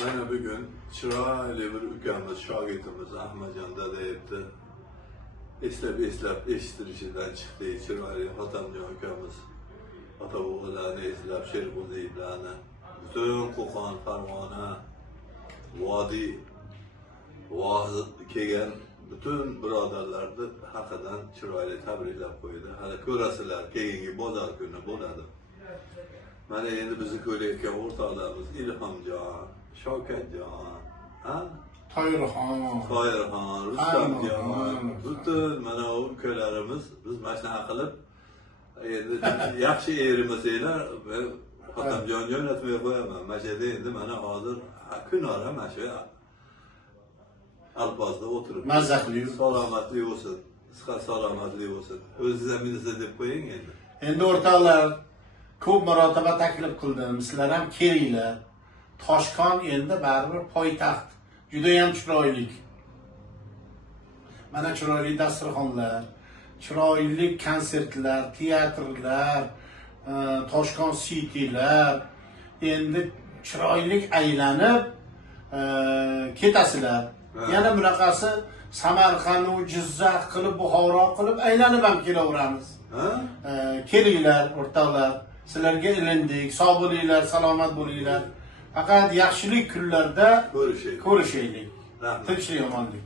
Mana bugun chiroyli bir ukamiz, shogirdimiz Ahmadjon dada aytdi. Eslab eshitilishidan chiqdi. Chiroyli Hotamjon ukamiz ota-o'g'illarni eslab Sherqo'ziylarni, butun Qo'qon, Farg'ona, Vodiy kelgan bütün birodarlarni haqidan chiroyli tabriklab qo'ydi. Hali ko'rasizlar, keyingi bozor kuni bo'ladi. Mana endi bizni ko'rayotgan o'rtoqlarimiz Ilhomjon, Shavkatjon, Toyirxon, Rustamjon, butun mana u ukalarimiz biz mana shunaqa qilib endi yaxshi erimasanglar Hotamjon jo'natmay qo'yaman. Mana shu yerda endi mana hozir kunora mana shu alpozda o'tirib mazaxli salomatli bo'lsin, sihat salomatli bo'lsin. O'zingiz minisa deb qo'ying endi. Endi o'rtoqlar ko'p marotaba taklif qildim. Sizlar ham kelinglar. Toshkent endi baribir poytaxt. Juda ham chiroyli. Mana chiroyli dasturxonlar, chiroyli konsertlar, teatrlar, Toshkent City'lar. Endi chiroyli aylanib ketasizlar. Yana bunaqasi Samarqand, Jizzax qilib, Buxoro qilib aylanib ham kelaveramiz. Kelinglar o'rtoqlar. Sizlarga ilindik. Sog' bo'linglar, salomat bo'linglar. Faqat yaxshilik kunlarda ko'rishaylik. Tinchlik, omonlik.